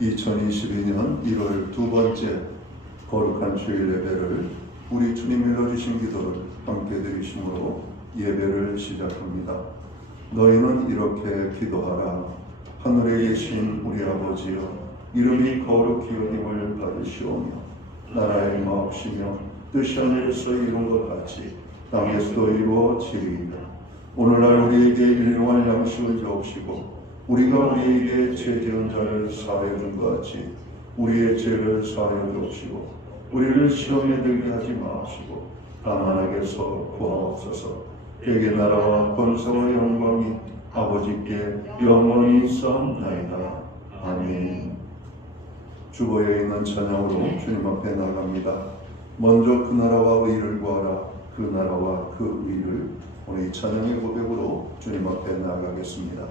2022년 1월 두 번째 거룩한 주일 예배를 우리 주님 일러주신 기도를 함께 드리심으로 예배를 시작합니다. 너희는 이렇게 기도하라. 하늘에 계신 우리 아버지여, 이름이 거룩히 여김을 받으시오며 나라의 마옵시며 뜻이 하늘에서 이룬 것 같이 땅에서도 이루어지리이다. 오늘날 우리에게 일용할 양식을 주옵시고 우리가 우리에게 죄 지은 자를 사하여 준 것 같이 우리의 죄를 사하여 주옵시고 우리를 시험에 들게 하지 마옵시고 다만 악에서 구하옵소서. 대개 나라와 권세와 영광이 아버지께 영원히 있사옵나이다. 아멘. 주보에 있는 찬양으로 주님 앞에 나갑니다. 먼저 그 나라와 의를 구하라. 그 나라와 그 의를. 오늘 이 찬양의 고백으로 주님 앞에 나가겠습니다.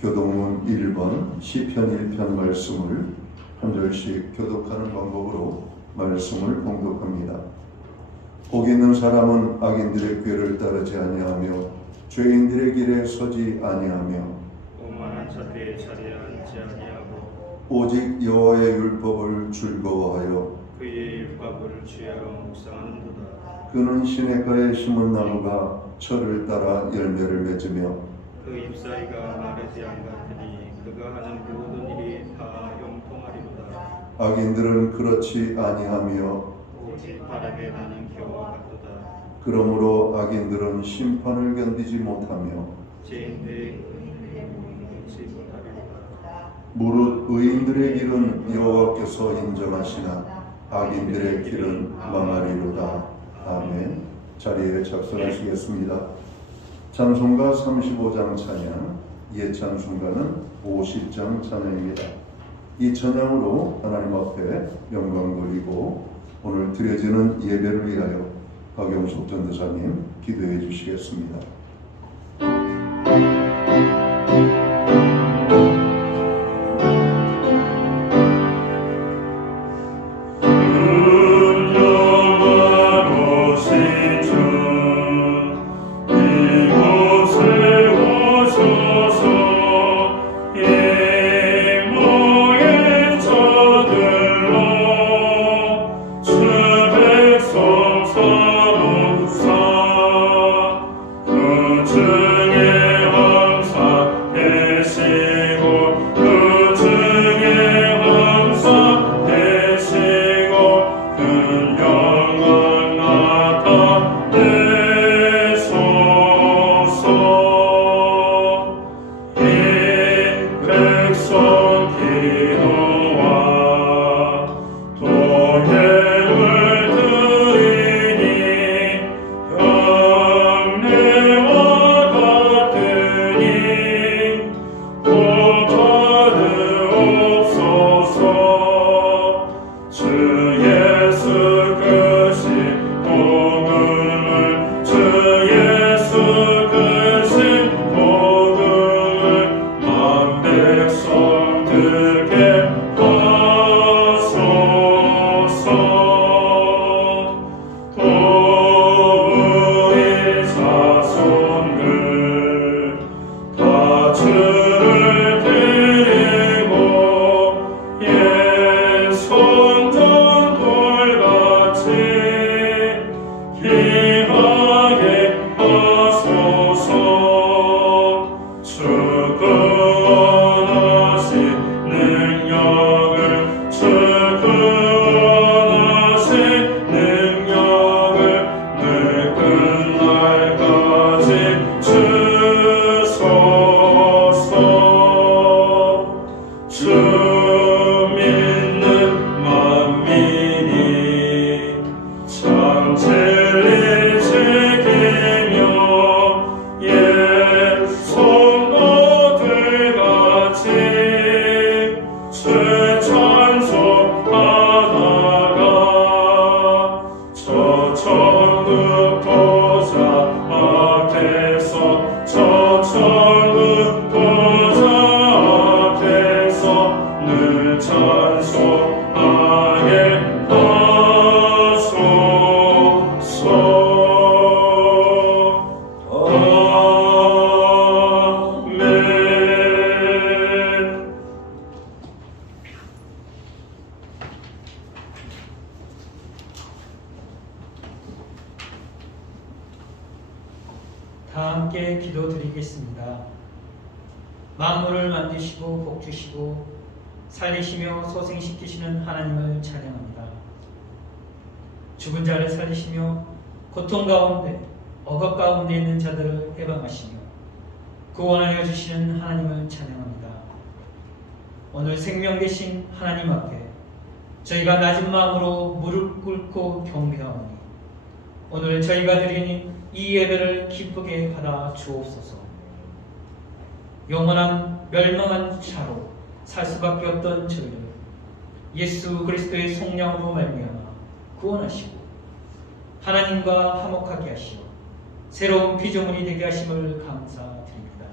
교독문 1번 시편 1편 말씀을 한 절씩 교독하는 방법으로 말씀을 봉독합니다. 복 있는 사람은 악인들의 꾀를 따르지 아니하며 죄인들의 길에 서지 아니하며 오만한 자들의 자리에 앉지 아니하고 오직 여호와의 율법을 즐거워하여 그의 율법을 주야로 묵상하는도다. 그는 시냇가에 심은 나무가 철을 따라 열매를 맺으며 그 잎사귀가 마르지 않았으니 그가 하는 모든 일이 다 영통하리로다. 악인들은 그렇지 아니하며 오직 바람에 나는 겨와 같도다. 그러므로 악인들은 심판을 견디지 못하며 죄인들의 끊지 못하리로다. 무릇 의인들의 길은 여호와께서 인정하시나 악인들의 길은 망하리로다. 아멘. 자리에 작성하시겠습니다. 찬송가 35장 찬양, 예찬송가는 50장 찬양입니다. 이 찬양으로 하나님 앞에 영광 돌리고 오늘 드려지는 예배를 위하여 박영숙 전도사님 기도해 주시겠습니다. 이곳에 오소서. 다 함께 기도드리겠습니다. 만물을 만드시고 복주시고 살리시며 소생시키시는 하나님을 찬양합니다. 죽은 자를 살리시며 고통 가운데 억압 가운데 있는 자들을 해방하시며 구원하여 주시는 하나님을 찬양합니다. 오늘 생명 되신 하나님 앞에 저희가 낮은 마음으로 무릎 꿇고 경배하오니 오늘 저희가 드리는 이 예배를 기쁘게 받아 주옵소서. 영원한 멸망한 자로 살 수밖에 없던 저희를 예수 그리스도의 성령으로 말미암아 구원하시고 하나님과 화목하게 하시어 새로운 피조물이 되게 하심을 감사드립니다.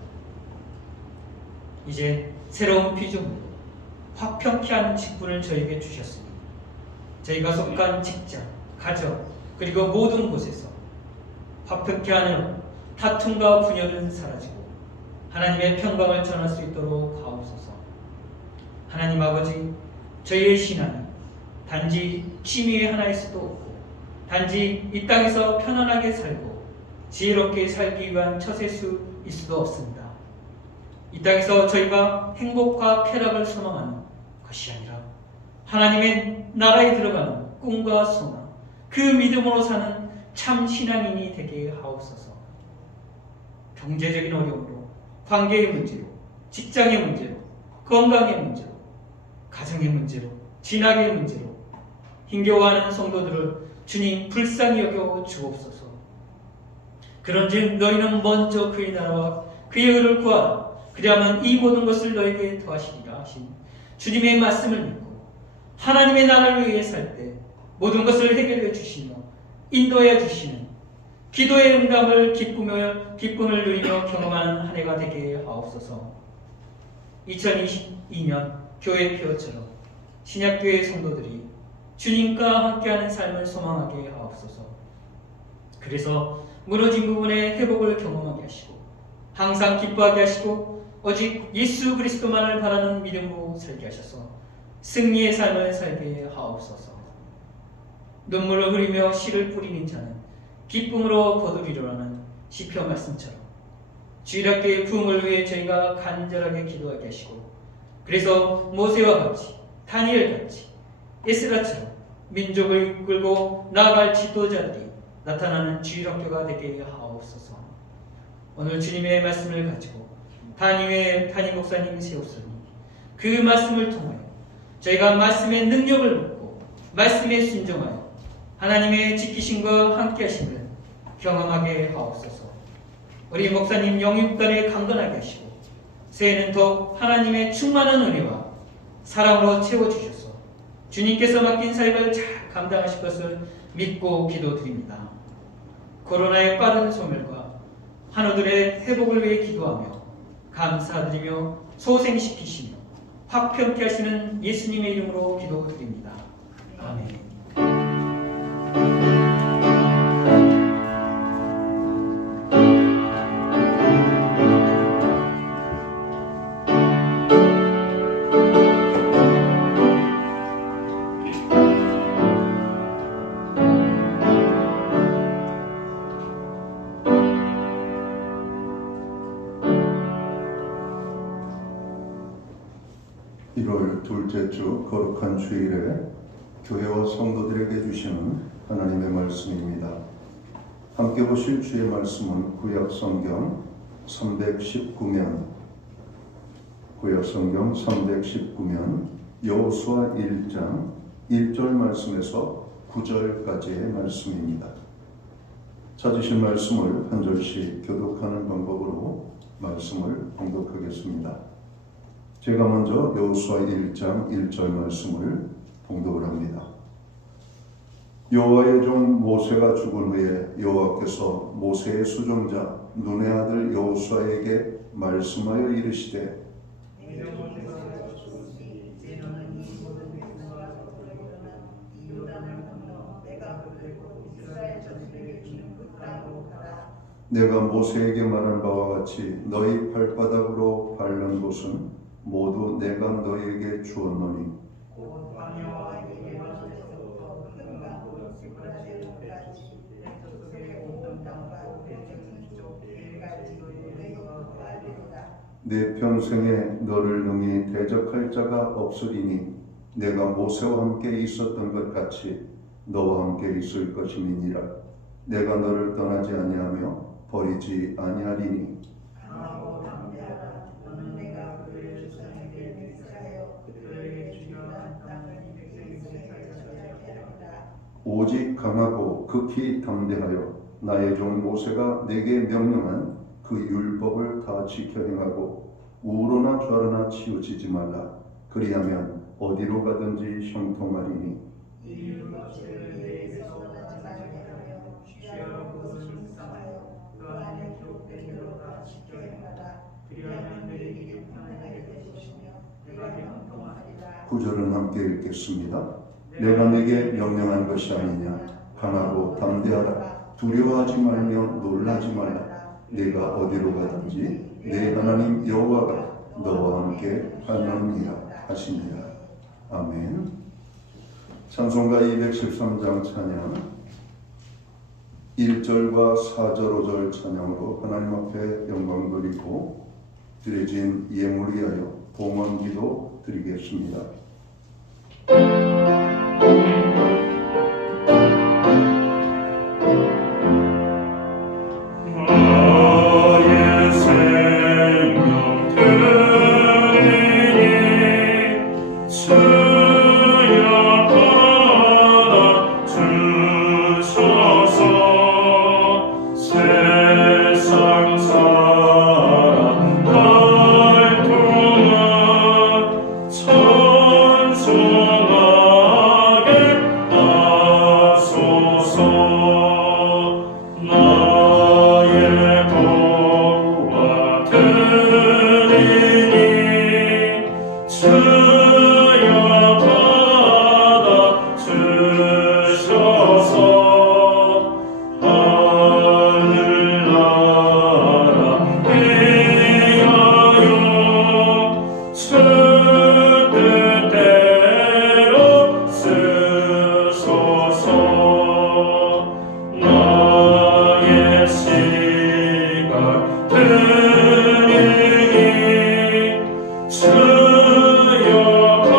이제 새로운 피조물, 화평케 하는 직분을 저에게 주셨으니 저희가 속한 직장, 가정, 그리고 모든 곳에서 화평케 하는 다툼과 분열은 사라지고 하나님의 평강을 전할 수 있도록 하옵소서. 하나님 아버지, 저희의 신앙이 단지 취미의 하나일 수도 없고 단지 이 땅에서 편안하게 살고 지혜롭게 살기 위한 처세수일 수도 없습니다. 이 땅에서 저희가 행복과 쾌락을 소망하는 것이 아니라 하나님의 나라에 들어가는 꿈과 소망, 그 믿음으로 사는 참 신앙인이 되게 하옵소서. 경제적인 어려움으로, 관계의 문제로, 직장의 문제로, 건강의 문제로, 가정의 문제로, 진학의 문제로 힘겨워하는 성도들을 주님 불쌍히 여겨 주옵소서. 그런즉 너희는 먼저 그의 나라와 그의 의를 구하라. 그리하면 이 모든 것을 너에게 더하시리라 하신 주님의 말씀을 믿고 하나님의 나라를 위해 살 때 모든 것을 해결해 주시며 인도해 주시는 기도의 응답을 기쁨을 누리며 경험하는 한 해가 되게 하옵소서. 2022년 교회 표처럼 신약교회 성도들이 주님과 함께하는 삶을 소망하게 하옵소서. 그래서 무너진 부분의 회복을 경험하게 하시고 항상 기뻐하게 하시고 오직 예수 그리스도만을 바라는 믿음으로 살게 하셔서 승리의 삶을 살게 하옵소서. 눈물을 흘리며 씨를 뿌리는 자는 기쁨으로 거두리로라는 시편 말씀처럼 주일학교의 부흥을 위해 저희가 간절하게 기도하게 하시고 그래서 모세와 같이 다니엘 같이 에스라처럼 민족을 이끌고 나아갈 지도자들이 나타나는 주일학교가 되게 하옵소서. 오늘 주님의 말씀을 가지고 담임 목사님 세웠으니 그 말씀을 통하여 저희가 말씀의 능력을 받고 말씀에 순종하여 하나님의 지키심과 함께 하심을 경험하게 하옵소서. 우리 목사님 영육간에 강건하게 하시고 새해는 더욱 하나님의 충만한 은혜와 사랑으로 채워주셔서 주님께서 맡긴 사역을 잘 감당하실 것을 믿고 기도드립니다. 코로나의 빠른 소멸과 한우들의 회복을 위해 기도하며 감사드리며 소생시키시며 화평케 하시는 예수님의 이름으로 기도드립니다. 아멘. 둘째 주 거룩한 주일에 교회와 성도들에게 주시는 하나님의 말씀입니다. 함께 보실 주의 말씀은 구약 성경 319면 여호수아 1장 1절 말씀에서 9절까지의 말씀입니다. 찾으신 말씀을 한 절씩 교독하는 방법으로 말씀을 봉독하겠습니다. 제가 먼저 여호수아 1장 1절 말씀을 봉독을 합니다. 여호와의 종 모세가 죽은 후에 여호와께서 모세의 수종자 눈의 아들 여호수아에게 말씀하여 이르시되 내가 모세에게 말한 바와 같이 너희 발바닥으로 밟는 곳은 모두 내가 너희에게 주었노니 내 평생에 너를 능히 대적할 자가 없으리니 내가 모세와 함께 있었던 것 같이 너와 함께 있을 것임이니라. 내가 너를 떠나지 아니하며 버리지 아니하리니 오직 강하고 극히 담대하여 나의 종 모세가 내게 명령한 그 율법을 다 지켜 행하고 우로나 좌로나 치우치지 말라. 그리하면 어디로 가든지 형통하리니 구절은 함께 읽겠습니다. 내가 내게 명령한 것이 아니냐. 강하고 담대하라. 두려워하지 말며 놀라지 말라. 내가 어디로 가든지 내 하나님 여호와가 너와 함께 하느니라 하시니라. 아멘. 찬송가 213장 찬양 1절과 4절 5절 찬양으로 하나님 앞에 영광 돌리고 드려진 예물 위하여 봉헌 기도 드리겠습니다. 주여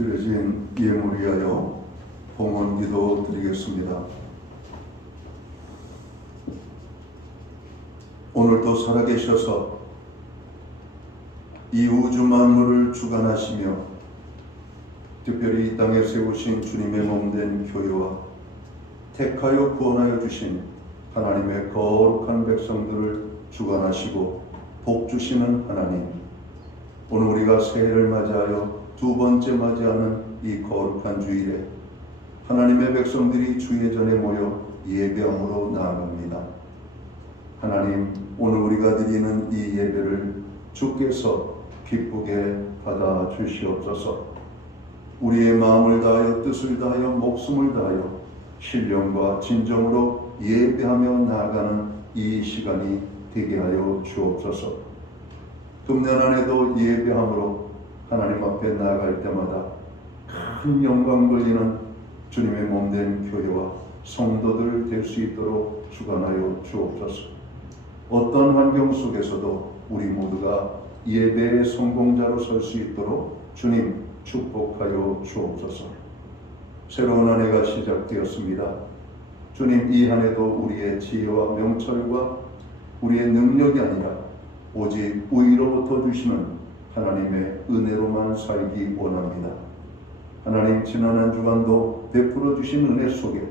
드려진 예물 위하여 봉헌기도 드리겠습니다. 오늘도 살아계셔서 이 우주 만물을 주관하시며 특별히 이 땅에 세우신 주님의 몸된 교회와 택하여 구원하여 주신 하나님의 거룩한 백성들을 주관하시고 복 주시는 하나님, 오늘 우리가 새해를 맞이하여 두 번째 맞이하는 이 거룩한 주일에 하나님의 백성들이 주의 전에 모여 예배함으로 나아갑니다. 하나님, 오늘 우리가 드리는 이 예배를 주께서 기쁘게 받아 주시옵소서. 우리의 마음을 다하여 뜻을 다하여 목숨을 다하여 신령과 진정으로 예배하며 나아가는 이 시간이 되게 하여 주옵소서. 금년 안에도 예배함으로 하나님 앞에 나아갈 때마다 큰 영광 돌리는 주님의 몸된 교회와 성도들 될 수 있도록 주관하여 주옵소서. 어떤 환경 속에서도 우리 모두가 예배의 성공자로 설 수 있도록 주님 축복하여 주옵소서. 새로운 한 해가 시작되었습니다. 주님, 이 한 해도 우리의 지혜와 명철과 우리의 능력이 아니라 오직 우위로부터 주시는 하나님의 은혜로만 살기 원합니다. 하나님, 지난 한 주간도 베풀어 주신 은혜 속에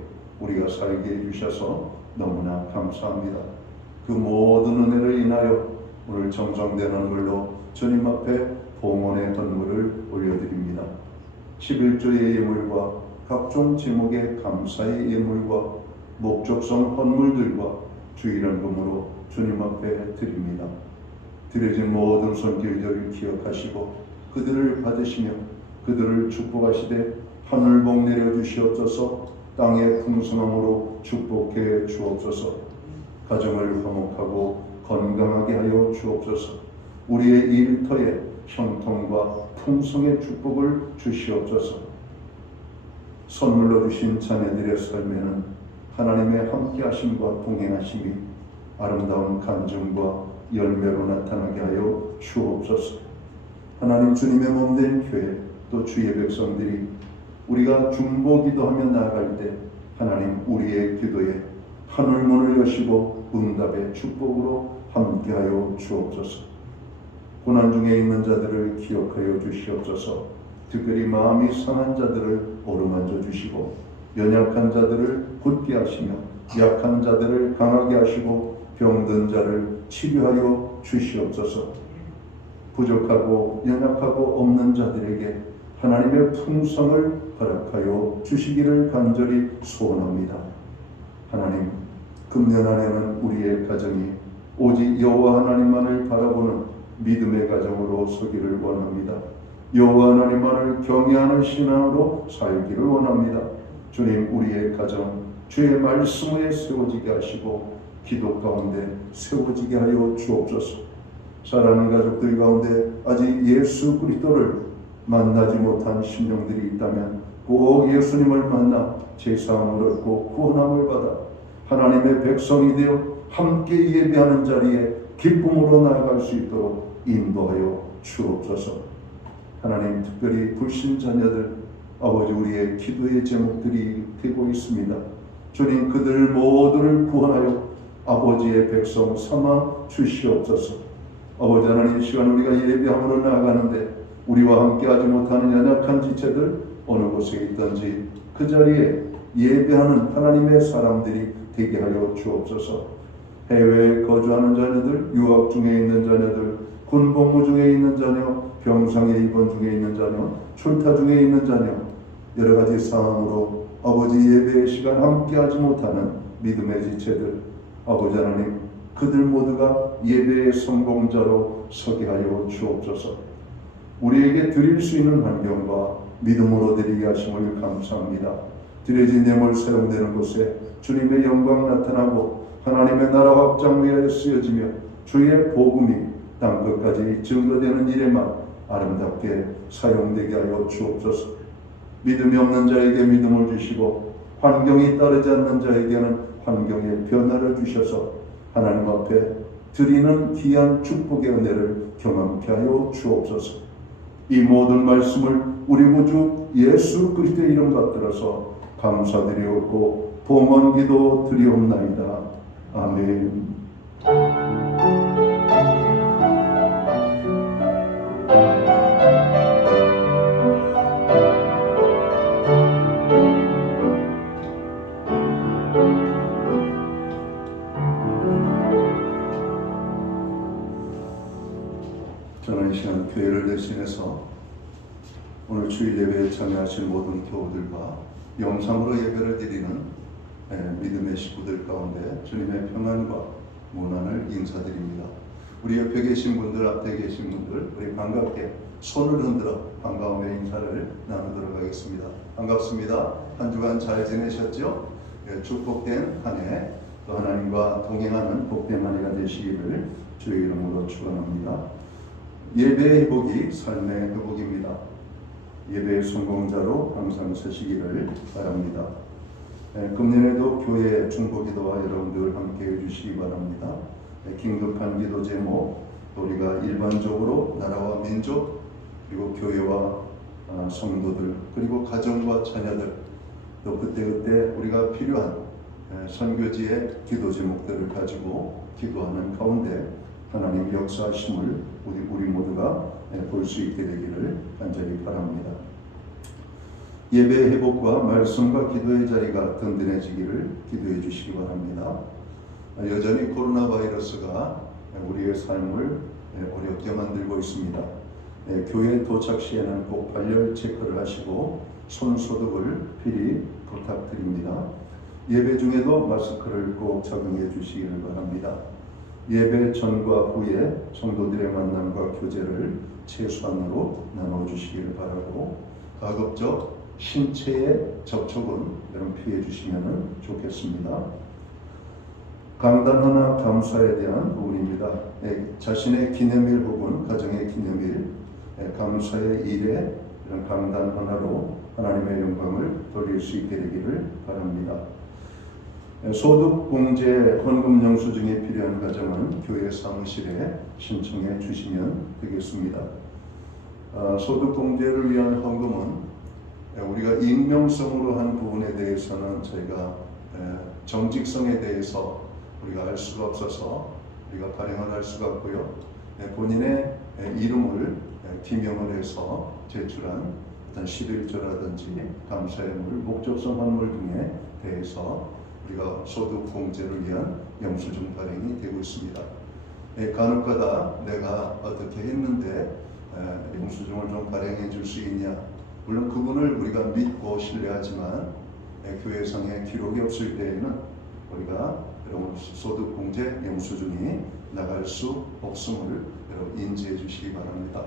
우리가 살게 해주셔서 너무나 감사합니다. 그 모든 은혜를 인하여 오늘 정성된 헌물로 주님 앞에 봉헌의 헌물을 올려드립니다. 11조의 예물과 각종 제목의 감사의 예물과 목적성 헌물들과 주일헌금으로 주님 앞에 드립니다. 드려진 모든 손길들을 기억하시고 그들을 받으시며 그들을 축복하시되 하늘복 내려주시옵소서. 땅의 풍성함으로 축복해 주옵소서. 가정을 화목하고 건강하게 하여 주옵소서. 우리의 일터에 형통과 풍성의 축복을 주시옵소서. 선물로 주신 자녀들의 삶에는 하나님의 함께하심과 동행하심이 아름다운 간증과 열매로 나타나게 하여 주옵소서. 하나님, 주님의 몸된 교회 또 주의 백성들이 우리가 중보기도하며 나아갈 때 하나님, 우리의 기도에 하늘문을 여시고 응답의 축복으로 함께하여 주옵소서. 고난 중에 있는 자들을 기억하여 주시옵소서. 특별히 마음이 상한 자들을 어루만져 주시고 연약한 자들을 굳게 하시며 약한 자들을 강하게 하시고 병든 자를 치료하여 주시옵소서. 부족하고 연약하고 없는 자들에게 하나님의 풍성을 허락하여 주시기를 간절히 소원합니다. 하나님, 금년 안에는 우리의 가정이 오직 여호와 하나님만을 바라보는 믿음의 가정으로 서기를 원합니다. 여호와 하나님만을 경외하는 신앙으로 살기를 원합니다. 주님, 우리의 가정 주의 말씀 위에 세워지게 하시고 기도 가운데 세워지게 하여 주옵소서. 사랑하는 가족들 가운데 아직 예수 그리스도를 만나지 못한 심령들이 있다면 꼭 예수님을 만나 제사함을 얻고 구원함을 받아 하나님의 백성이 되어 함께 예배하는 자리에 기쁨으로 나아갈 수 있도록 인도하여 주옵소서. 하나님, 특별히 불신자녀들 아버지, 우리의 기도의 제목들이 되고 있습니다. 주님, 그들 모두를 구원하여 아버지의 백성 삼아 주시옵소서. 아버지 하나님, 이 시간 우리가 예배함으로 나아가는데 우리와 함께하지 못하는 연약한 지체들 어느 곳에 있든지 그 자리에 예배하는 하나님의 사람들이 되게 하여 주옵소서. 해외에 거주하는 자녀들, 유학 중에 있는 자녀들, 군복무 중에 있는 자녀, 병상에 입원 중에 있는 자녀, 출타 중에 있는 자녀, 여러 가지 상황으로 아버지 예배의 시간 함께하지 못하는 믿음의 지체들, 아버지 하나님, 그들 모두가 예배의 성공자로 서게 하여 주옵소서. 우리에게 드릴 수 있는 환경과 믿음으로 드리게 하심을 감사합니다. 드려진 예물 사용되는 곳에 주님의 영광 나타나고 하나님의 나라 확장 위하여 쓰여지며 주의 복음이 땅끝까지 증거되는 일에만 아름답게 사용되게 하여 주옵소서. 믿음이 없는 자에게 믿음을 주시고 환경이 따르지 않는 자에게는 환경의 변화를 주셔서 하나님 앞에 드리는 귀한 축복의 은혜를 경험케 하여 주옵소서. 이 모든 말씀을 우리 구주 예수 그리스도의 이름 받들어서 감사드리옵고 봉헌 기도 드리옵나이다. 아멘. 저는 이 시간 교회를 대신해서 오늘 주일 예배에 참여하신 모든 교우들과 영상으로 예배를 드리는 믿음의 식구들 가운데 주님의 평안과 문안을 인사드립니다. 우리 옆에 계신 분들, 앞에 계신 분들, 우리 반갑게 손을 흔들어 반가움의 인사를 나누도록 하겠습니다. 반갑습니다. 한 주간 잘 지내셨죠? 축복된 한 해, 또 하나님과 동행하는 복된 한 해가 되시기를 주의 이름으로 축원합니다. 예배의 회복이 삶의 회복입니다. 예배의 성공자로 항상 서시기를 바랍니다. 금년에도 교회 중보기도와 여러분들 함께 해주시기 바랍니다. 긴급한 기도 제목, 우리가 일반적으로 나라와 민족, 그리고 교회와 성도들, 그리고 가정과 자녀들, 또 그때그때 우리가 필요한 선교지의 기도 제목들을 가지고 기도하는 가운데 하나님의 역사하심을 우리 모두가 볼 수 있게 되기를 간절히 바랍니다. 예배의 회복과 말씀과 기도의 자리가 든든해지기를 기도해 주시기 바랍니다. 여전히 코로나 바이러스가 우리의 삶을 어렵게 만들고 있습니다. 교회 도착 시에는 꼭 발열 체크를 하시고 손 소독을 필히 부탁드립니다. 예배 중에도 마스크를 꼭 착용해 주시기를 바랍니다. 예배 전과 후에 성도들의 만남과 교제를 최소한으로 나눠주시기를 바라고, 가급적 신체의 접촉은 여러분 피해 주시면 좋겠습니다. 강단 하나 감사에 대한 부분입니다. 자신의 기념일 혹은 가정의 기념일, 감사의 일에 이런 강단 하나로 하나님의 영광을 돌릴 수 있게 되기를 바랍니다. 소득 공제 헌금 영수증이 필요한 가정은 교회 사무실에 신청해 주시면 되겠습니다. 소득 공제를 위한 헌금은 우리가 익명성으로 한 부분에 대해서는 저희가 정직성에 대해서 우리가 알 수가 없어서 우리가 발행을 할 수가 없고요. 본인의 이름을 기명을 해서 제출한 어떤 11조라든지 감사의물, 목적성 환물 등에 대해서 우리가 소득 공제를 위한 영수증 발행이 되고 있습니다. 간혹가다 내가 어떻게 했는데 영수증을 좀 발행해 줄 수 있냐? 물론 그분을 우리가 믿고 신뢰하지만 교회상에 기록이 없을 때에는 우리가 여러분 소득 공제 영수증이 나갈 수 없음을 여러분 인지해 주시기 바랍니다.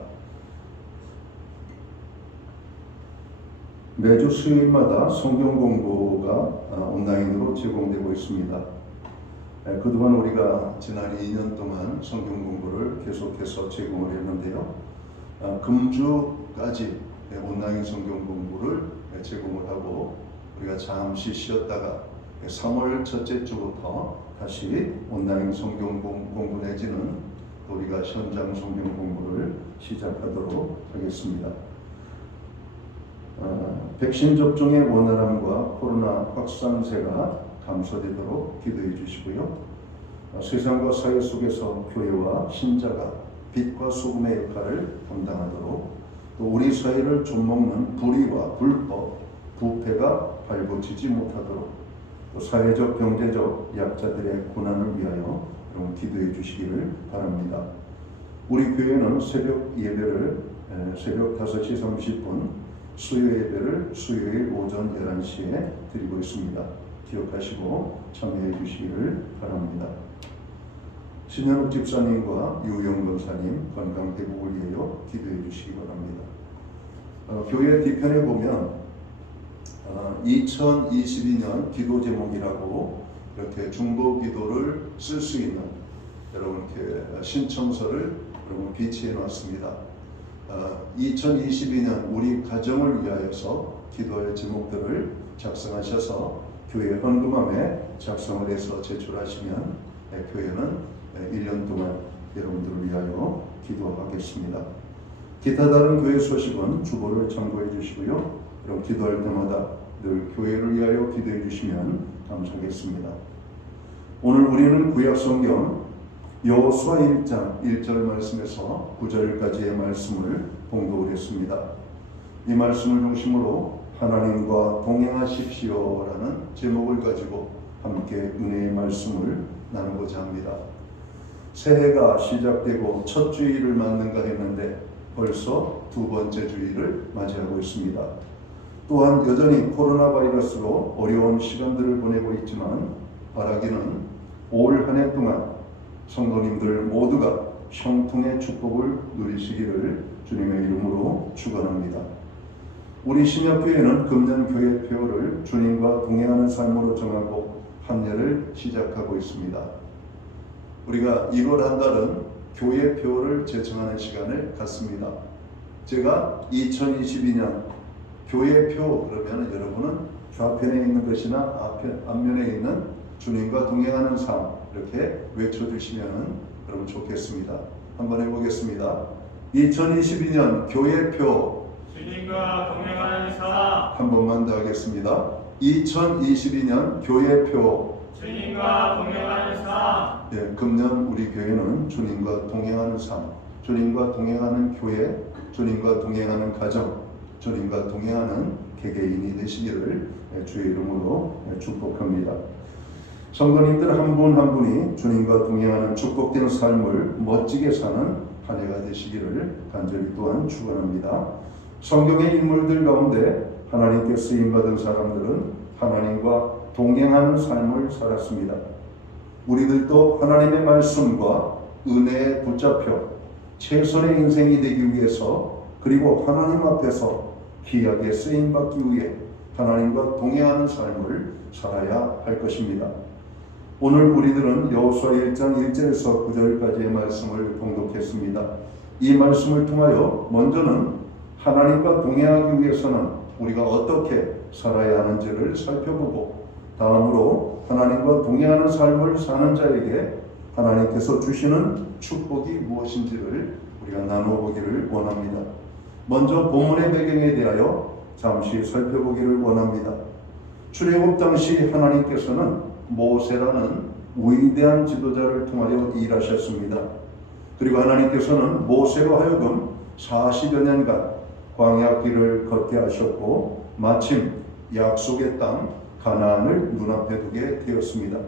매주 수요일마다 성경 공부가 온라인으로 제공되고 있습니다. 그동안 우리가 지난 2년 동안 성경 공부를 계속해서 제공을 했는데요. 금주까지 온라인 성경 공부를 제공을 하고 우리가 잠시 쉬었다가 3월 첫째 주부터 다시 온라인 성경 공부 내지는 우리가 현장 성경 공부를 시작하도록 하겠습니다. 백신 접종의 원활함과 코로나 확산세가 감소되도록 기도해 주시고요. 세상과 사회 속에서 교회와 신자가 빛과 소금의 역할을 감당하도록, 또 우리 사회를 좀먹는 불의와 불법, 부패가 발붙이지 못하도록, 또 사회적 경제적 약자들의 고난을 위하여 여러분 기도해 주시기를 바랍니다. 우리 교회는 새벽 예배를 새벽 5시 30분, 수요 예배를 수요일 오전 11시에 드리고 있습니다. 기억하시고 참여해 주시기를 바랍니다. 신현욱 집사님과 유영 권사님 건강 회복을 위하여 기도해 주시기 바랍니다. 교회 뒤편에 보면 2022년 기도 제목이라고 이렇게 중보 기도를 쓸 수 있는 여러분 이렇게 신청서를 여러분 비치해 놨습니다. 2022년 우리 가정을 위하여서 기도의 제목들을 작성하셔서 교회 헌금함에 작성을 해서 제출하시면 교회는 1년 동안 여러분들을 위하여 기도하겠습니다. 기타 다른 교회 소식은 주보를 참고해 주시고요. 그럼 기도할 때마다 늘 교회를 위하여 기도해 주시면 감사하겠습니다. 오늘 우리는 구약 성경 여호수아 1장 1절 말씀에서 9절까지의 말씀을 봉독했습니다. 이 말씀을 중심으로 하나님과 동행하십시오라는 제목을 가지고 함께 은혜의 말씀을 나누고자 합니다. 새해가 시작되고 첫 주일을 맞는가 했는데 벌써 두 번째 주일을 맞이하고 있습니다. 또한 여전히 코로나 바이러스로 어려운 시간들을 보내고 있지만 바라기는 올 한 해 동안 성도님들 모두가 형통의 축복을 누리시기를 주님의 이름으로 축원합니다. 우리 신약교회는 금년 교회표를 주님과 동행하는 삶으로 정하고 한 해를 시작하고 있습니다. 우리가 1월 한 달은 교회표를 제청하는 시간을 갖습니다. 제가 2022년 교회표 그러면 여러분은 좌편에 있는 것이나 앞면에 있는 주님과 동행하는 삶 이렇게 외쳐주시면 그럼 좋겠습니다. 한번 해보겠습니다. 2022년 교회표 주님과 동행하는 삶. 한 번만 더 하겠습니다. 2022년 교회표 주님과 동행하는 삶. 예, 금년 우리 교회는 주님과 동행하는 삶, 주님과 동행하는 교회, 주님과 동행하는 가정, 주님과 동행하는 개개인이 되시기를 주의 이름으로 축복합니다. 성도님들 한 분 한 분이 주님과 동행하는 축복된 삶을 멋지게 사는 한 해가 되시기를 간절히 또한 축원합니다. 성경의 인물들 가운데 하나님께 쓰임받은 사람들은 하나님과 동행하는 삶을 살았습니다. 우리들도 하나님의 말씀과 은혜에 붙잡혀 최선의 인생이 되기 위해서 그리고 하나님 앞에서 귀하게 쓰임받기 위해 하나님과 동행하는 삶을 살아야 할 것입니다. 오늘 우리들은 여호수아 1장 1절에서 9절까지의 말씀을 봉독했습니다. 이 말씀을 통하여 먼저는 하나님과 동행하기 위해서는 우리가 어떻게 살아야 하는지를 살펴보고 다음으로 하나님과 동행하는 삶을 사는 자에게 하나님께서 주시는 축복이 무엇인지를 우리가 나눠보기를 원합니다. 먼저 본문의 배경에 대하여 잠시 살펴보기를 원합니다. 출애굽 당시 하나님께서는 모세라는 위대한 지도자를 통하여 일하셨습니다. 그리고 하나님께서는 모세로 하여금 40여 년간 광야 길을 걷게 하셨고 마침 약속의 땅 가나안을 눈앞에 두게 되었습니다.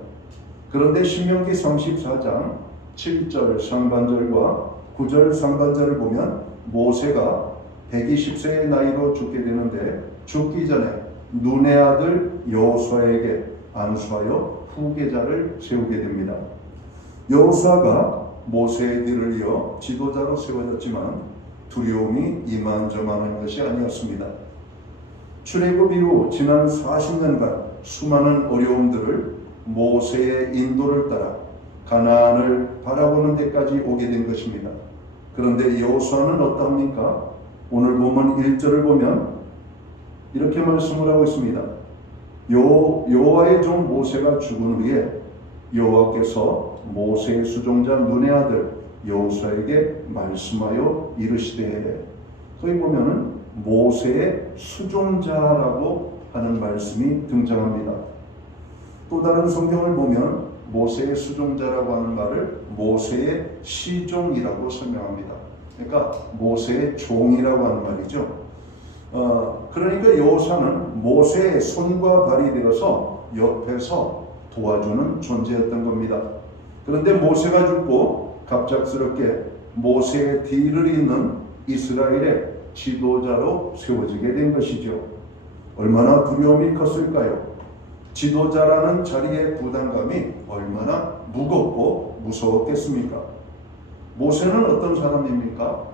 그런데 신명기 34장 7절 상반절과 9절 상반절을 보면 모세가 120세의 나이로 죽게 되는데 죽기 전에 눈의 아들 여호수아에게 안수하여 후계자를 세우게 됩니다. 여호수아가 모세의 뒤를 이어 지도자로 세워졌지만 두려움이 이만저만한 것이 아니었습니다. 출애굽 이후 지난 40년간 수많은 어려움들을 모세의 인도를 따라 가나안을 바라보는 데까지 오게 된 것입니다. 그런데 여호수아는 어떠합니까? 오늘 본문 1절을 보면 이렇게 말씀을 하고 있습니다. 여호와의 종 모세가 죽은 후에 여호와께서 모세의 수종자 눈의 아들 여호수아에게 말씀하여 이르시되, 거기 보면은 모세의 수종자라고 하는 말씀이 등장합니다. 또 다른 성경을 보면 모세의 수종자라고 하는 말을 모세의 시종이라고 설명합니다. 그러니까 모세의 종이라고 하는 말이죠. 그러니까 여호수아는 모세의 손과 발이 되어서 옆에서 도와주는 존재였던 겁니다. 그런데 모세가 죽고 갑작스럽게 모세의 뒤를 잇는 이스라엘의 지도자로 세워지게 된 것이죠. 얼마나 두려움이 컸을까요? 지도자라는 자리의 부담감이 얼마나 무겁고 무서웠겠습니까? 모세는 어떤 사람입니까?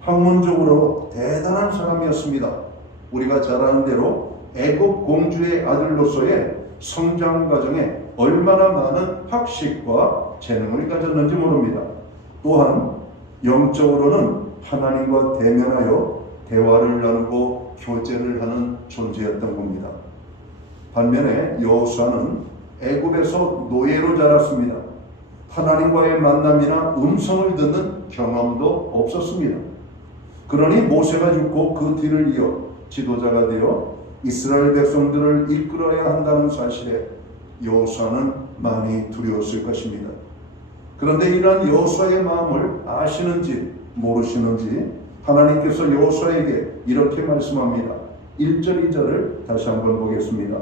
학문적으로 대단한 사람이었습니다. 우리가 잘 아는 대로 애굽 공주의 아들로서의 성장 과정에 얼마나 많은 학식과 재능을 가졌는지 모릅니다. 또한 영적으로는 하나님과 대면하여 대화를 나누고 교제를 하는 존재였던 겁니다. 반면에 여호수아는 애굽에서 노예로 자랐습니다. 하나님과의 만남이나 음성을 듣는 경험도 없었습니다. 그러니 모세가 죽고 그 뒤를 이어 지도자가 되어 이스라엘 백성들을 이끌어야 한다는 사실에 여호수아는 많이 두려웠을 것입니다. 그런데 이러한 여호수아의 마음을 아시는지 모르시는지 하나님께서 여호수아에게 이렇게 말씀합니다. 1절 2절을 다시 한번 보겠습니다.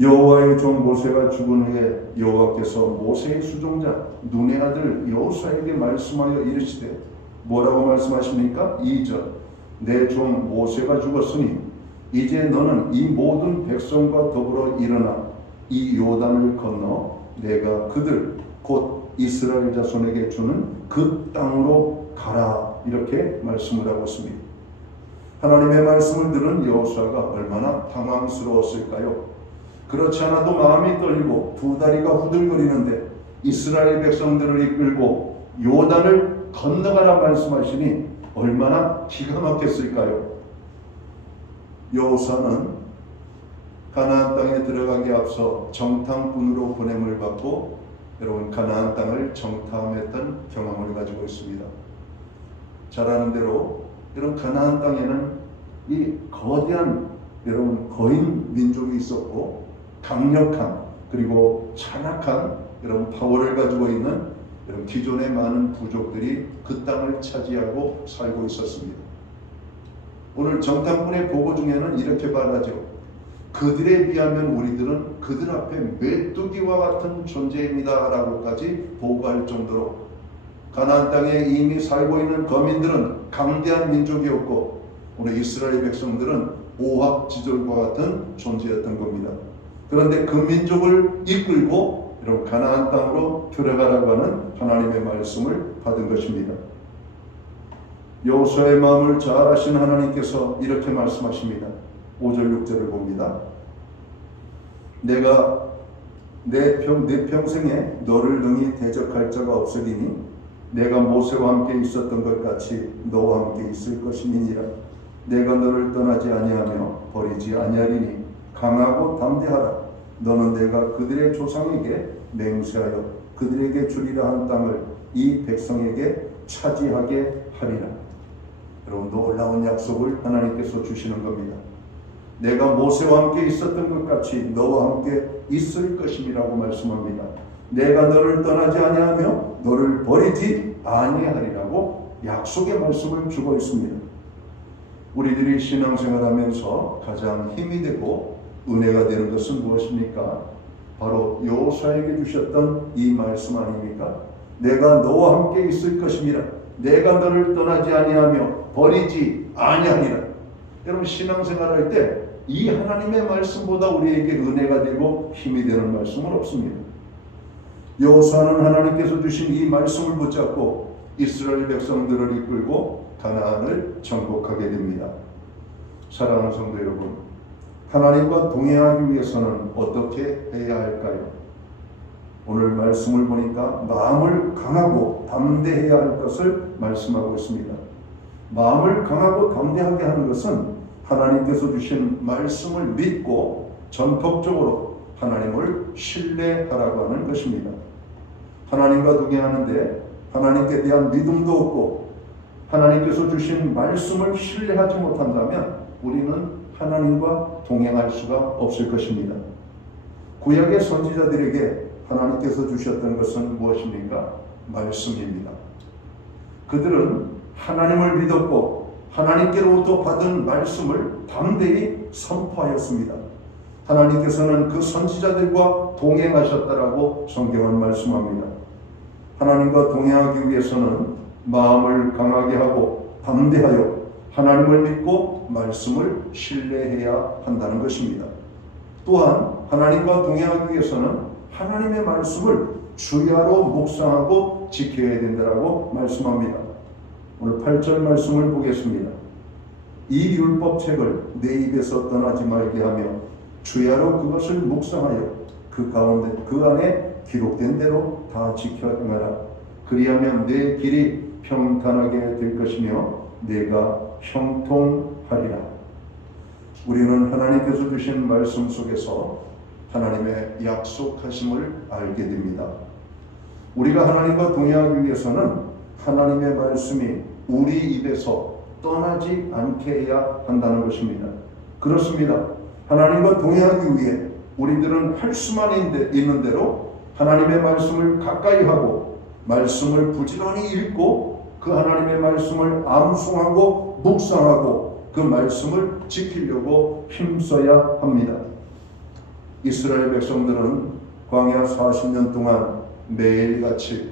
여호와의 종 모세가 죽은 후에 여호와께서 모세의 수종자 눈의 아들 여호수아에게 말씀하여 이르시되, 뭐라고 말씀하십니까? 2절, 내 종 모세가 죽었으니 이제 너는 이 모든 백성과 더불어 일어나 이 요단을 건너 내가 그들 곧 이스라엘 자손에게 주는 그 땅으로 가라, 이렇게 말씀을 하고 있습니다. 하나님의 말씀을 들은 여호수아가 얼마나 당황스러웠을까요? 그렇지 않아도 마음이 떨리고 두 다리가 후들거리는데 이스라엘 백성들을 이끌고 요단을 건너가라 말씀하시니 얼마나 기가 막혔을까요? 여호수아는 가나안 땅에 들어가기 앞서 정탐꾼으로 보냄을 받고 여러분 가나안 땅을 정탐했던 경험을 가지고 있습니다. 잘 아는 대로 여러분 가나안 땅에는 이 거대한 여러분 거인 민족이 있었고 강력한 그리고 잔악한 여러분 파워를 가지고 있는 여러분 기존의 많은 부족들이 그 땅을 차지하고 살고 있었습니다. 오늘 정탐꾼의 보고 중에는 이렇게 말하죠. 그들에 비하면 우리들은 그들 앞에 메뚜기와 같은 존재입니다 라고까지 보고할 정도로 가나안 땅에 이미 살고 있는 거민들은 강대한 민족이었고 오늘 이스라엘 백성들은 오합지졸과 같은 존재였던 겁니다. 그런데 그 민족을 이끌고 여러분 가나안 땅으로 들어가라고 하는 하나님의 말씀을 받은 것입니다. 여호수아의 마음을 잘 아신 하나님께서 이렇게 말씀하십니다. 5절 6절을 봅니다. 내가 내 평생에 너를 능히 대적할 자가 없으리니 내가 모세와 함께 있었던 것 같이 너와 함께 있을 것임이니라. 내가 너를 떠나지 아니하며 버리지 아니하리니 강하고 담대하라. 너는 내가 그들의 조상에게 맹세하여 그들에게 주리라 한 땅을 이 백성에게 차지하게 하리라. 여러분 놀라운 약속을 하나님께서 주시는 겁니다. 내가 모세와 함께 있었던 것 같이 너와 함께 있을 것임이라고 말씀합니다. 내가 너를 떠나지 아니하며 너를 버리지 아니하리라고 약속의 말씀을 주고 있습니다. 우리들이 신앙생활하면서 가장 힘이 되고 은혜가 되는 것은 무엇입니까? 바로 여호수아에게 주셨던 이 말씀 아닙니까? 내가 너와 함께 있을 것임이라. 내가 너를 떠나지 아니하며 버리지 아니하리라. 여러분 신앙생활할 때 이 하나님의 말씀보다 우리에게 은혜가 되고 힘이 되는 말씀은 없습니다. 여호수아는 하나님께서 주신 이 말씀을 붙잡고 이스라엘 백성들을 이끌고 가나안을 정복하게 됩니다. 사랑하는 성도 여러분, 하나님과 동행하기 위해서는 어떻게 해야 할까요? 오늘 말씀을 보니까 마음을 강하고 담대해야 할 것을 말씀하고 있습니다. 마음을 강하고 담대하게 하는 것은 하나님께서 주신 말씀을 믿고 전폭적으로 하나님을 신뢰하라고 하는 것입니다. 하나님과 동행하는데 하나님께 대한 믿음도 없고 하나님께서 주신 말씀을 신뢰하지 못한다면 우리는 하나님과 동행할 수가 없을 것입니다. 구약의 선지자들에게 하나님께서 주셨던 것은 무엇입니까? 말씀입니다. 그들은 하나님을 믿었고 하나님께로부터 받은 말씀을 담대히 선포하였습니다. 하나님께서는 그 선지자들과 동행하셨다라고 성경은 말씀합니다. 하나님과 동행하기 위해서는 마음을 강하게 하고 담대하여 하나님을 믿고 말씀을 신뢰해야 한다는 것입니다. 또한 하나님과 동행하기 위해서는 하나님의 말씀을 주야로 묵상하고 지켜야 된다라고 말씀합니다. 오늘 8절 말씀을 보겠습니다. 이 율법책을 내 입에서 떠나지 말게 하며 주야로 그것을 묵상하여 그 가운데 그 안에 기록된 대로 다 지켜 행하라. 그리하면 내 길이 평탄하게 될 것이며 내가 형통하리라. 우리는 하나님께서 주신 말씀 속에서 하나님의 약속하심을 알게 됩니다. 우리가 하나님과 동행하기 위해서는 하나님의 말씀이 우리 입에서 떠나지 않게 해야 한다는 것입니다. 그렇습니다. 하나님과 동행하기 위해 우리들은 할 수만 있는 대로 하나님의 말씀을 가까이 하고 말씀을 부지런히 읽고 그 하나님의 말씀을 암송하고 묵상하고 그 말씀을 지키려고 힘써야 합니다. 이스라엘 백성들은 광야 40년 동안 매일같이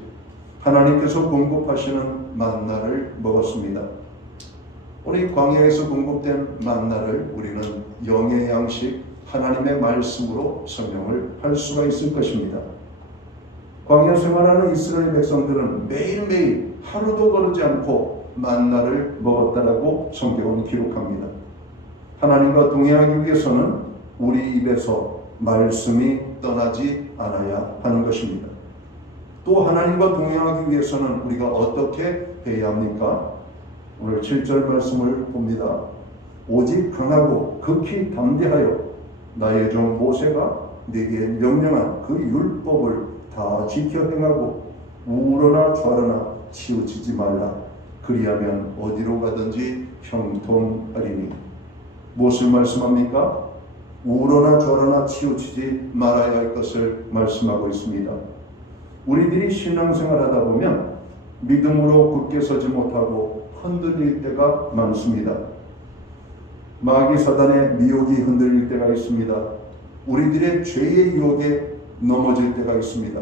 하나님께서 공급하시는 만나를 먹었습니다. 오늘 광야에서 공급된 만나를 우리는 영의 양식 하나님의 말씀으로 설명을 할 수가 있을 것입니다. 광야 생활하는 이스라엘 백성들은 매일매일 하루도 거르지 않고 만나를 먹었다라고 성경은 기록합니다. 하나님과 동행하기 위해서는 우리 입에서 말씀이 떠나지 않아야 하는 것입니다. 또 하나님과 동행하기 위해서는 우리가 어떻게 해야 합니까? 오늘 7절 말씀을 봅니다. 오직 강하고 극히 담대하여 나의 종 모세가 네게 명령한 그 율법을 다 지켜 행하고 우러나 좌러나 치우치지 말라. 그리하면 어디로 가든지 형통하리니. 무엇을 말씀합니까? 우러나 좌러나 치우치지 말아야 할 것을 말씀하고 있습니다. 우리들이 신앙생활 하다 보면 믿음으로 굳게 서지 못하고 흔들릴 때가 많습니다. 마귀 사단의 미혹이 흔들릴 때가 있습니다. 우리들의 죄의 유혹에 넘어질 때가 있습니다.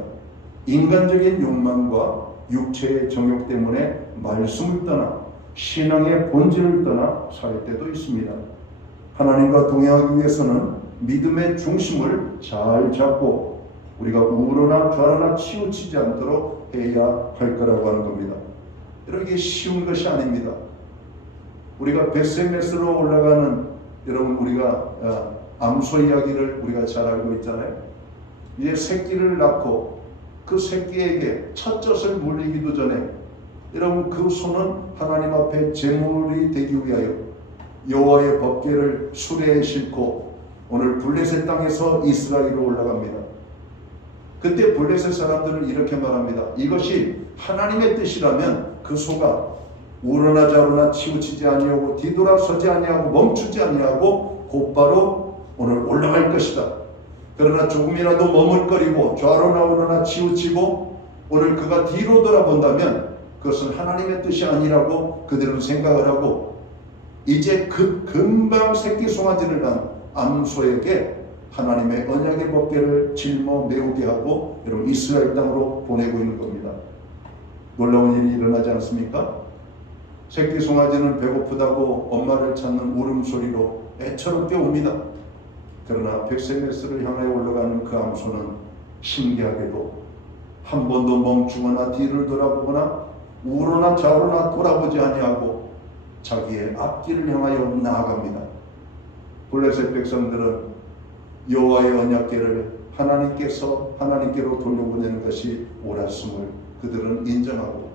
인간적인 욕망과 육체의 정욕 때문에 말씀을 떠나 신앙의 본질을 떠나 살 때도 있습니다. 하나님과 동행하기 위해서는 믿음의 중심을 잘 잡고 우리가 우러나 좌러나 치우치지 않도록 해야 할 거라고 하는 겁니다. 여러분, 이게 쉬운 것이 아닙니다. 우리가 벳세메스로 올라가는, 여러분, 우리가 암소 이야기를 우리가 잘 알고 있잖아요. 이제 새끼를 낳고 그 새끼에게 첫 젖을 물리기도 전에 여러분, 그 소는 하나님 앞에 제물이 되기 위하여 여호와의 법궤를 수레에 싣고 오늘 블레셋 땅에서 이스라엘로 올라갑니다. 그때 블레셋 사람들은 이렇게 말합니다. 이것이 하나님의 뜻이라면 그 소가 우러나 좌러나 치우치지 아니하고 뒤돌아서지 아니하고 멈추지 아니하고 곧바로 오늘 올라갈 것이다. 그러나 조금이라도 머물거리고 좌로나 우러나 치우치고 오늘 그가 뒤로 돌아본다면 그것은 하나님의 뜻이 아니라고 그들은 생각을 하고 이제 그 금방 새끼 송아지를 낳은 암소에게 하나님의 언약의 법궤를 짊어 메우게 하고 여러분 이스라엘 땅으로 보내고 있는 겁니다. 놀라운 일이 일어나지 않습니까? 새끼 송아지는 배고프다고 엄마를 찾는 울음소리로 애처롭게 옵니다. 그러나 벳세메스를 향해 올라가는 그 암소는 신기하게도 한 번도 멈추거나 뒤를 돌아보거나 우러나 좌로나 돌아보지 아니하고 자기의 앞길을 향하여 나아갑니다. 블레셋 백성들은 여호와의 언약궤를 하나님께로 돌려보내는 것이 옳았음을 그들은 인정하고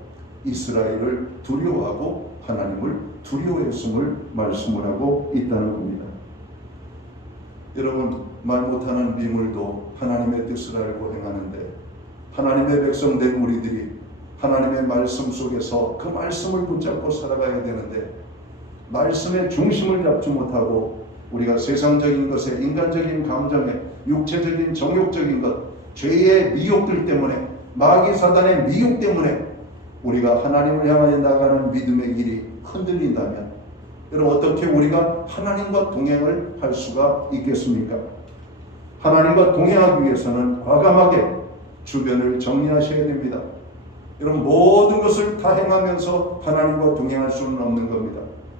이스라엘을 두려워하고 하나님을 두려워했음을 말씀을 하고 있다는 겁니다. 여러분, 말 못하는 미물도 하나님의 뜻을 알고 행하는데 하나님의 백성된 우리들이 하나님의 말씀 속에서 그 말씀을 붙잡고 살아가야 되는데 말씀의 중심을 잡지 못하고 우리가 세상적인 것에, 인간적인 감정에, 육체적인 정욕적인 것, 죄의 미혹들 때문에, 마귀 사단의 미혹 때문에 우리가 하나님을 향하여 나가는 믿음의 길이 흔들린다면 여러분, 어떻게 우리가 하나님과 동행을 할 수가 있겠습니까? 하나님과 동행하기 위해서는 과감하게 주변을 정리하셔야 됩니다. 여러분, 모든 것을 다 행하면서 하나님과 동행할 수는 없는 겁니다.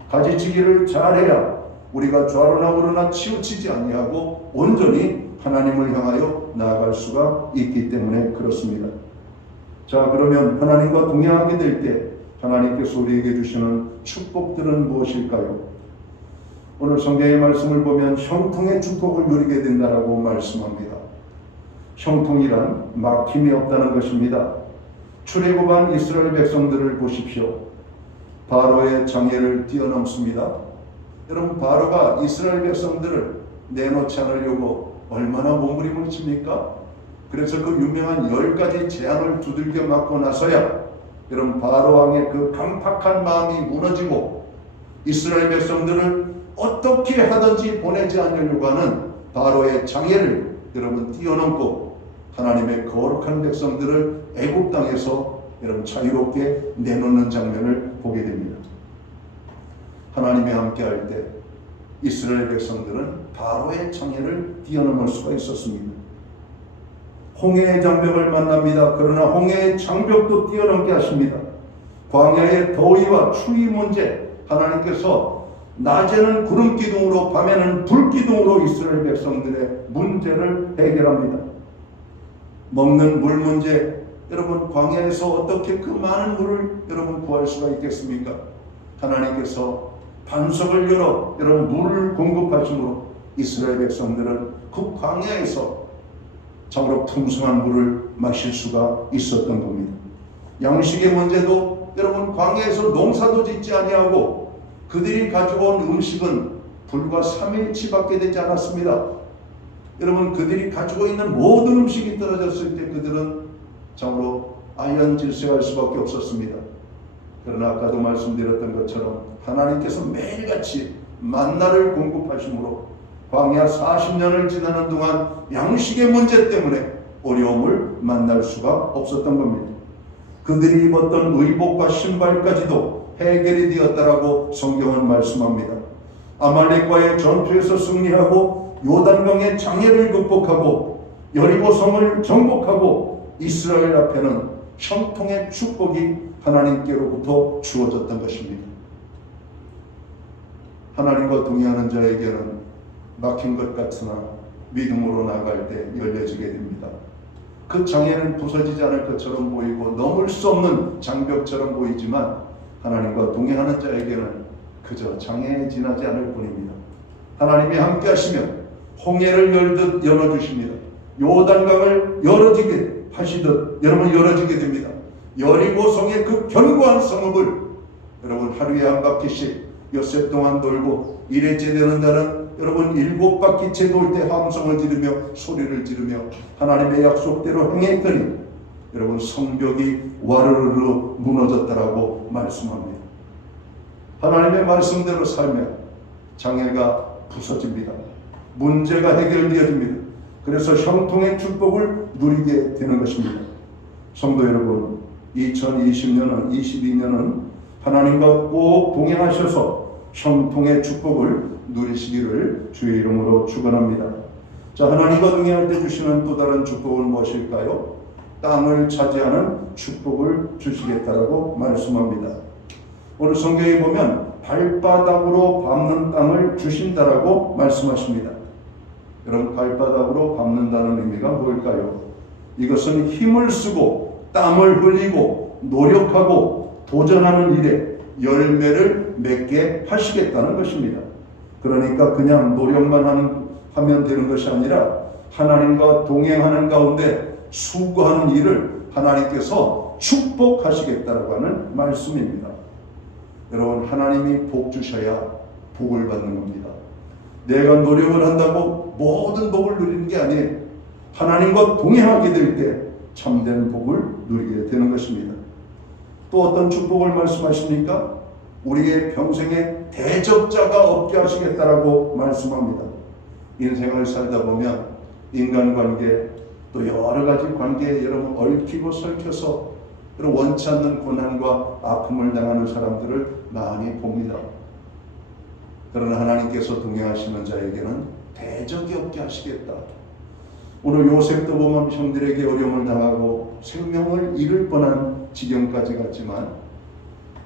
가지치기를 잘해야 우리가 좌로나 우러나 치우치지 아니하고 온전히 하나님을 향하여 나아갈 수가 있기 때문에 그렇습니다. 자, 그러면 하나님과 동행하게 될 때 하나님께서 우리에게 주시는 축복들은 무엇일까요? 오늘 성경의 말씀을 보면 형통의 축복을 누리게 된다라고 말씀합니다. 형통이란 막힘이 없다는 것입니다. 출애굽한 이스라엘 백성들을 보십시오. 바로의 장애를 뛰어넘습니다. 여러분, 바로가 이스라엘 백성들을 내놓지 않으려고 얼마나 몸부림을 칩니까? 그래서 그 유명한 10가지 재앙을 두들겨 맞고 나서야 여러분 바로 왕의 그 강팍한 마음이 무너지고 이스라엘 백성들을 어떻게 하든지 보내지 않으려고 하는 바로의 장애를 여러분 뛰어넘고 하나님의 거룩한 백성들을 애굽 땅에서 여러분 자유롭게 내놓는 장면을 보게 됩니다. 하나님이 함께할 때 이스라엘 백성들은 바로의 장애를 뛰어넘을 수가 있었습니다. 홍해의 장벽을 만납니다. 그러나 홍해의 장벽도 뛰어넘게 하십니다. 광야의 더위와 추위 문제, 하나님께서 낮에는 구름 기둥으로 밤에는 불 기둥으로 이스라엘 백성들의 문제를 해결합니다. 먹는 물 문제, 여러분 광야에서 어떻게 그 많은 물을 여러분 구할 수가 있겠습니까? 하나님께서 반석을 열어 여러분 물을 공급하심으로 이스라엘 백성들은 그 광야에서 참으로 풍성한 물을 마실 수가 있었던 겁니다. 양식의 문제도 여러분 광야에서 농사도 짓지 아니하고 그들이 가지고 온 음식은 불과 3일치밖에 되지 않았습니다. 여러분 그들이 가지고 있는 모든 음식이 떨어졌을 때 그들은 참으로 아연질색할 수밖에 없었습니다. 그러나 아까도 말씀드렸던 것처럼 하나님께서 매일같이 만나를 공급하심으로 광야 40년을 지나는 동안 양식의 문제 때문에 어려움을 만날 수가 없었던 겁니다. 그들이 입었던 의복과 신발까지도 해결이 되었다라고 성경은 말씀합니다. 아말렉과의 전투에서 승리하고 요단강의 장애를 극복하고 여리고성을 정복하고 이스라엘 앞에는 형통의 축복이 하나님께로부터 주어졌던 것입니다. 하나님과 동의하는 자에게는 막힌 것 같으나 믿음으로 나갈 때 열려지게 됩니다. 그 장애는 부서지지 않을 것처럼 보이고 넘을 수 없는 장벽처럼 보이지만 하나님과 동행하는 자에게는 그저 장애에 지나지 않을 뿐입니다. 하나님이 함께 하시면 홍해를 열듯 열어주십니다. 요단강을 열어지게 하시듯 여러분 열어지게 됩니다. 여리고성의 그 견고한 성읍을 여러분 하루에 한 바퀴씩 엿새 동안 돌고 일회째 되는 날은 여러분 7바퀴째 돌 때 함성을 지르며 소리를 지르며 하나님의 약속대로 행했더니 여러분 성벽이 와르르르 무너졌다라고 말씀합니다. 하나님의 말씀대로 살면 장애가 부서집니다. 문제가 해결되어집니다. 그래서 형통의 축복을 누리게 되는 것입니다. 성도 여러분, 2020년은 22년은 하나님과 꼭 동행하셔서 형통의 축복을 누리시기를 주의 이름으로 축원합니다. 자, 하나님과 동행할 때 주시는 또 다른 축복은 무엇일까요? 땅을 차지하는 축복을 주시겠다라고 말씀합니다. 오늘 성경에 보면 발바닥으로 밟는 땅을 주신다라고 말씀하십니다. 여러분 발바닥으로 밟는다는 의미가 뭘까요? 이것은 힘을 쓰고 땀을 흘리고 노력하고 도전하는 일에 열매를 맺게 하시겠다는 것입니다. 그러니까 그냥 노력만 하면 되는 것이 아니라 하나님과 동행하는 가운데 수고하는 일을 하나님께서 축복하시겠다라고 하는 말씀입니다. 여러분 하나님이 복 주셔야 복을 받는 겁니다. 내가 노력을 한다고 모든 복을 누리는 게 아니에요. 하나님과 동행하게 될 때 참된 복을 누리게 되는 것입니다. 또 어떤 축복을 말씀하십니까? 우리의 평생에 대적자가 없게 하시겠다라고 말씀합니다. 인생을 살다 보면 인간관계 또 여러 가지 관계에 여러분 얽히고 설켜서 원치 않는 고난과 아픔을 당하는 사람들을 많이 봅니다. 그러나 하나님께서 동행하시는 자에게는 대적이 없게 하시겠다. 오늘 요셉도 보면 형들에게 어려움을 당하고 생명을 잃을 뻔한 지경까지 갔지만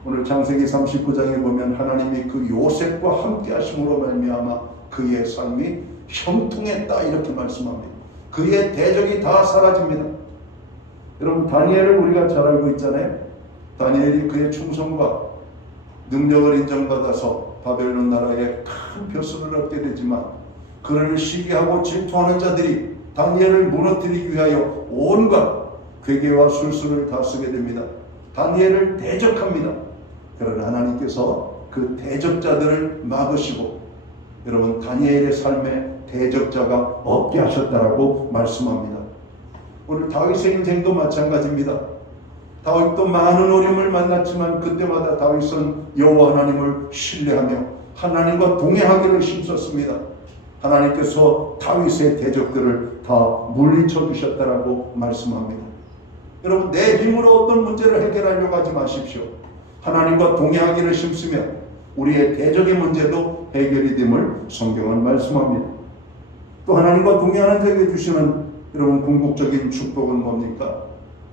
오늘 창세기 39장에 보면 하나님이 그 요셉과 함께 하심으로 말미암아 그의 삶이 형통했다 이렇게 말씀합니다. 그의 대적이 다 사라집니다. 여러분 다니엘을 우리가 잘 알고 있잖아요. 다니엘이 그의 충성과 능력을 인정받아서 바벨론 나라에 큰 표수를 얻게 되지만 그를 시기하고 질투하는 자들이 다니엘을 무너뜨리기 위하여 온갖 괴계와 술수를 다 쓰게 됩니다. 다니엘을 대적합니다. 그러나 하나님께서 그 대적자들을 막으시고 여러분 다니엘의 삶에 대적자가 없게 하셨다라고 말씀합니다. 오늘 다윗의 인생도 마찬가지입니다. 다윗도 많은 어려움을 만났지만 그때마다 다윗은 여호와 하나님을 신뢰하며 하나님과 동행하기를 힘썼습니다. 하나님께서 다윗의 대적들을 다 물리쳐 주셨다라고 말씀합니다. 여러분, 내 힘으로 어떤 문제를 해결하려고 하지 마십시오. 하나님과 동행하기를 힘쓰며 우리의 대적의 문제도 해결이 됨을 성경은 말씀합니다. 또 하나님과 동행하는 자에게 주시는 여러분 궁극적인 축복은 뭡니까?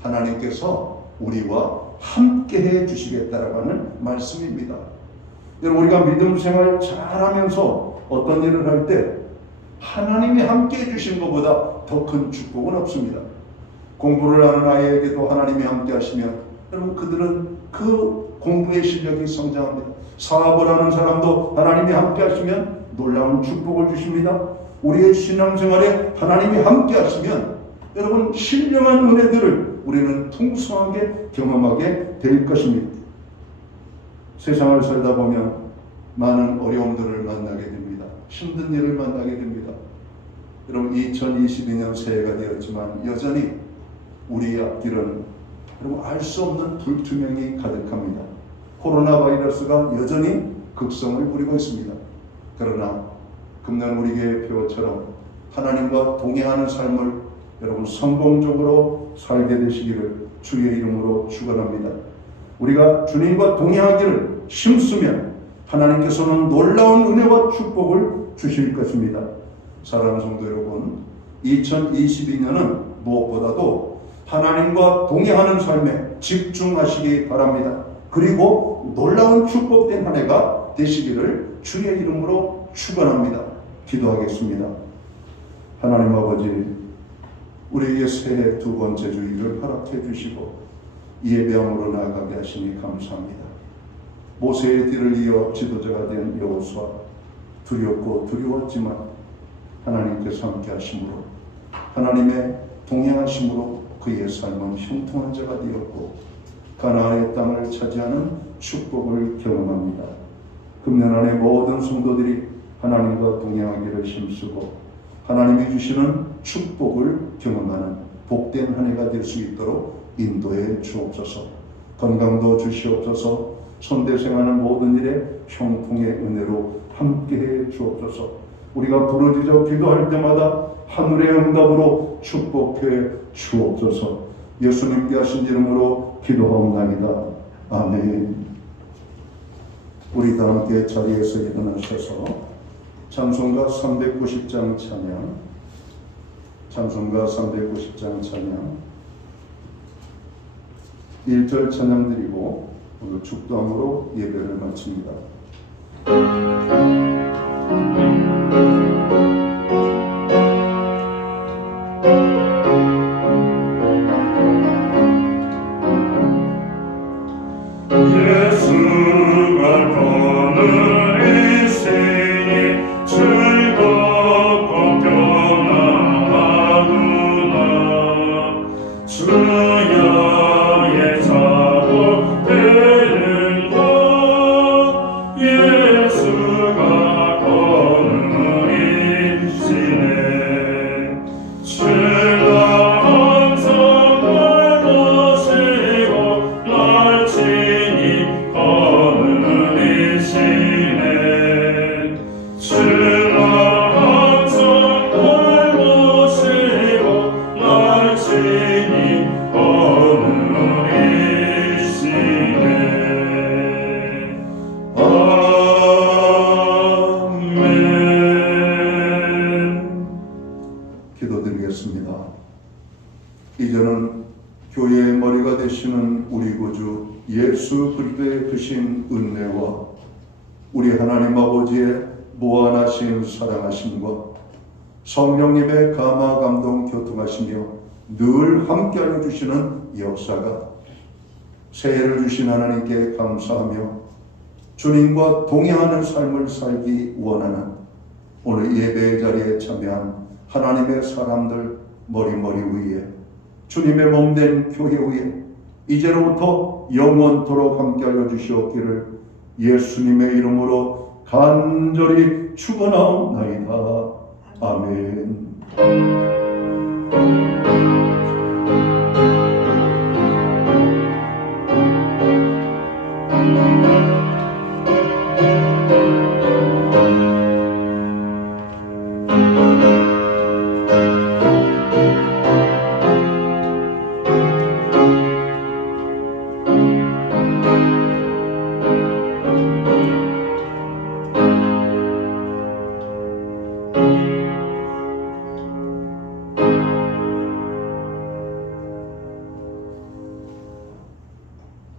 하나님께서 우리와 함께 해 주시겠다라고 하는 말씀입니다. 여러분, 우리가 믿음 생활 잘하면서 어떤 일을 할 때 하나님이 함께 해 주신 것보다 더 큰 축복은 없습니다. 공부를 하는 아이에게도 하나님이 함께 하시면 여러분 그들은 그 공부의 실력이 성장합니다. 사업을 하는 사람도 하나님이 함께 하시면 놀라운 축복을 주십니다. 우리의 신앙생활에 하나님이 함께 하시면 여러분 신령한 은혜들을 우리는 풍성하게 경험하게 될 것입니다. 세상을 살다 보면 많은 어려움들을 만나게 됩니다. 힘든 일을 만나게 됩니다. 여러분 2022년 새해가 되었지만 여전히 우리 앞길은 여러분 알 수 없는 불투명이 가득합니다. 코로나 바이러스가 여전히 극성을 부리고 있습니다. 그러나 금년 우리 교회 표처럼 하나님과 동행하는 삶을 여러분 성공적으로 살게 되시기를 주의 이름으로 축원합니다. 우리가 주님과 동행하기를 힘쓰면 하나님께서는 놀라운 은혜와 축복을 주실 것입니다. 사랑하는 성도 여러분, 2022년은 무엇보다도 하나님과 동행하는 삶에 집중하시기 바랍니다. 그리고 놀라운 축복된 한 해가 되시기를 주의 이름으로 축원합니다. 기도하겠습니다. 하나님 아버지, 우리에게 새해 두 번째 주일을 허락해 주시고 예배함으로 나아가게 하시니 감사합니다. 모세의 뒤를 이어 지도자가 된 여호수아, 두렵고 두려웠지만 하나님께서 함께 하심으로 하나님의 동행하심으로 그의 삶은 형통한 자가 되었고 가나안의 땅을 차지하는 축복을 경험합니다. 금년 안에 모든 성도들이 하나님과 동행하기를 힘쓰고 하나님이 주시는 축복을 경험하는 복된 한 해가 될 수 있도록 인도해 주옵소서. 건강도 주시옵소서. 손대생하는 모든 일에 형통의 은혜로 함께해 주옵소서. 우리가 부르짖어 기도할 때마다 하늘의 응답으로 축복해 주옵소서. 예수님께 하신 이름으로 기도하옵나이다. 아멘. 우리 다 함께 자리에서 일어나셔서 찬송가 390장 찬양, 찬송가 390장 찬양 1절 찬양 드리고 오늘 축도함으로 예배를 마칩니다. 이제는 교회의 머리가 되시는 우리 구주 예수 그리스도의 크신 은혜와 우리 하나님 아버지의 무한하신 사랑하심과 성령님의 감화 감동 교통하시며 늘 함께하여 주시는 역사가 새해를 주신 하나님께 감사하며 주님과 동행하는 삶을 살기 원하는 오늘 예배의 자리에 참여한 하나님의 사람들 머리 위에 주님의 몸된 교회 위에 이제로부터 영원토록 함께하여 주시옵기를 예수님의 이름으로 간절히 축원하옵나이다. 아멘.